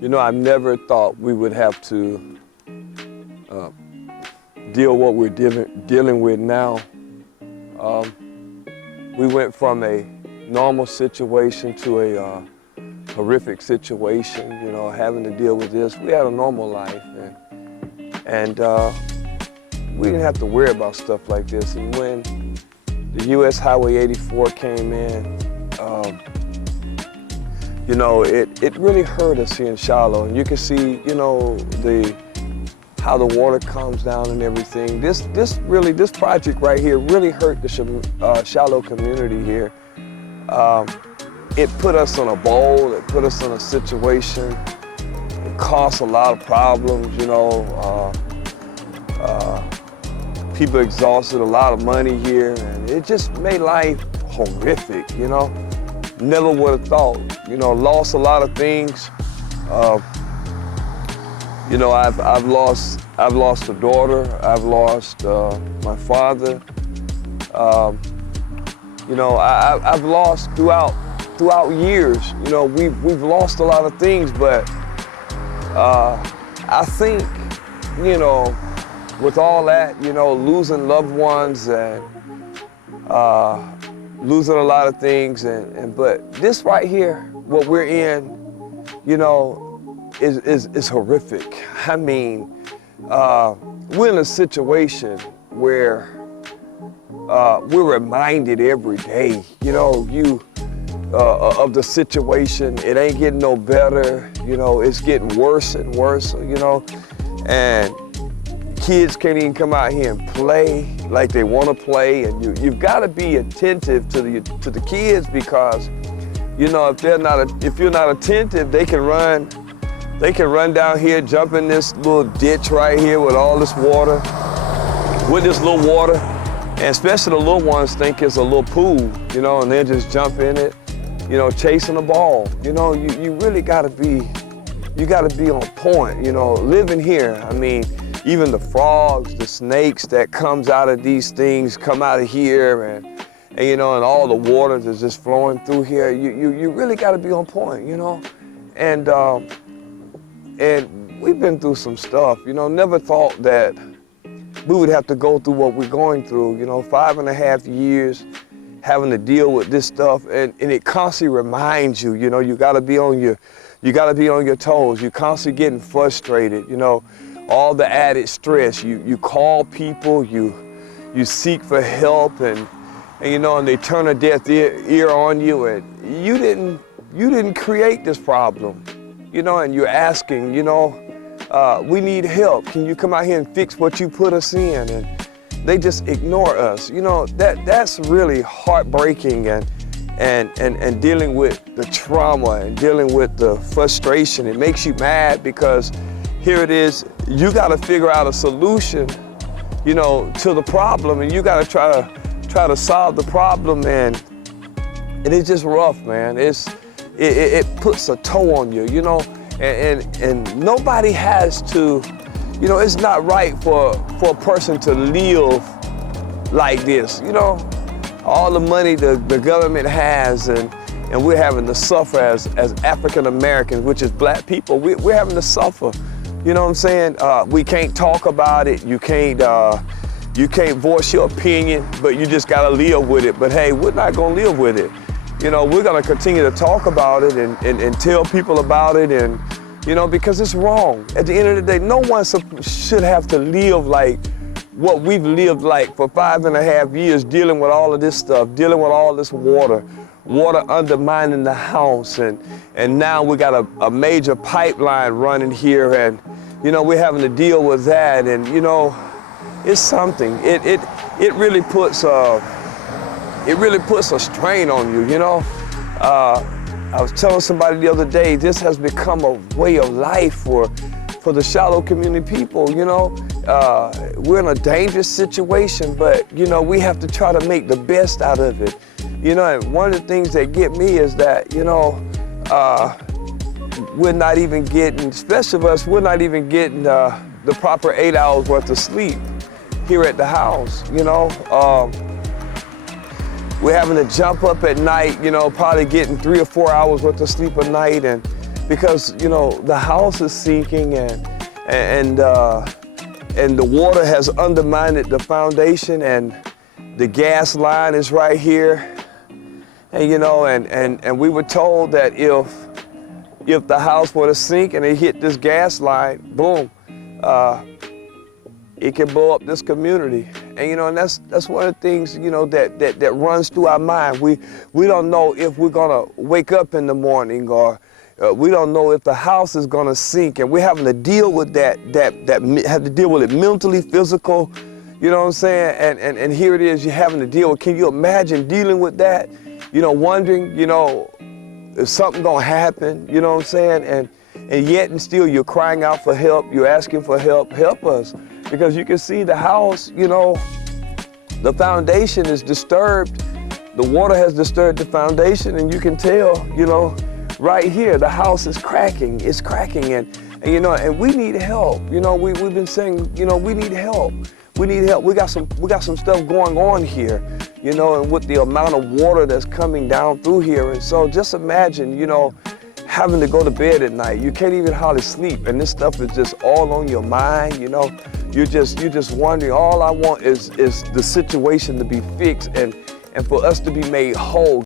You know, I never thought we would have to deal what we're dealing with now. We went from a normal situation to a horrific situation, you know, having to deal with this. We had a normal life, and we didn't have to worry about stuff like this. And when the U S Highway 84 came in, you know, it really hurt us here in Shiloh. And you can see, you know, how the water comes down and everything. This project right here really hurt the Shiloh community here. It put us on a bowl, it put us in a situation. It caused a lot of problems, you know. People exhausted a lot of money here, and it just made life horrific, you know. Never would have thought, you know, lost a lot of things. You know, I've lost a daughter, I've lost my father. You know, I've lost throughout years. You know, we've lost a lot of things, but I think, you know, with all that, you know, losing loved ones and losing a lot of things, but this right here, what we're in, you know, is horrific. I mean, we're in a situation where we're reminded every day, you know, of the situation. It ain't getting no better, you know, it's getting worse and worse, you know, and kids can't even come out here and play like they want to play, and you've got to be attentive to the kids, because, you know, if you're not attentive, they can run down here, jump in this little ditch right here with all this water, and especially the little ones think it's a little pool, you know, and they'll just jump in it, you know, chasing the ball. You know, you really gotta be on point, you know, living here. I mean, even the frogs, the snakes that comes out of these things come out of here, and you know, and all the water that's just flowing through here. You really gotta be on point, you know, and we've been through some stuff, you know, never thought that we would have to go through what we're going through, you know, 5.5 years having to deal with this stuff, and it constantly reminds you, you know, you gotta be on your toes. You're constantly getting frustrated, you know, all the added stress. You call people, you seek for help, and you know, and they turn a deaf ear on you, and you didn't create this problem. You know, and you're asking, you know, we need help. Can you come out here and fix what you put us in? And they just ignore us. You know, that's really heartbreaking, and dealing with the trauma and dealing with the frustration. It makes you mad, because here it is, you got to figure out a solution, you know, to the problem, and you got to try to solve the problem, and it's just rough, man. It puts a toe on you, you know, and nobody has to, you know, it's not right for a person to live like this, you know. All the money the government has, and we're having to suffer as African Americans, which is black people, we're having to suffer, you know what I'm saying? We can't talk about it, you can't voice your opinion, but you just gotta live with it. But hey, we're not gonna live with it. You know, we're gonna continue to talk about it and tell people about it, and, you know, because it's wrong. At the end of the day, no one should have to live like what we've lived like for 5.5 years, dealing with all of this stuff, dealing with all this water undermining the house, and now we got a major pipeline running here, and, you know, we're having to deal with that, and, you know, it's something. It really puts a strain on you, you know. I was telling somebody the other day, this has become a way of life for the Shiloh community people, you know. We're in a dangerous situation, but, you know, we have to try to make the best out of it. You know, and one of the things that get me is that, you know, we're not even getting, especially of us, we're not even getting the proper 8 hours worth of sleep here at the house, you know. We're having to jump up at night, you know, probably getting 3 or 4 hours worth of sleep a night, and because, you know, the house is sinking and the water has undermined the foundation, and the gas line is right here. And, you know, and we were told that if the house were to sink and it hit this gas line, boom, it can blow up this community. And, you know, and that's one of the things, you know, that runs through our mind. We don't know if we're gonna wake up in the morning, or we don't know if the house is gonna sink, and we're having to deal with that have to deal with it mentally, physical, you know what I'm saying? And here it is, you're having to deal with, can you imagine dealing with that? You know, wondering, you know, is something gonna happen, you know what I'm saying? And yet and still you're crying out for help, you're asking for help us. Because you can see the house, you know, the foundation is disturbed. The water has disturbed the foundation, and you can tell, you know, right here, the house is cracking, it's cracking, and you know, and we need help. You know, we've been saying, you know, we need help. We need help. We got some stuff going on here, you know, and with the amount of water that's coming down through here. And so just imagine, you know, having to go to bed at night. You can't even hardly sleep, and this stuff is just all on your mind, you know. You're just wondering, all I want is the situation to be fixed and for us to be made whole.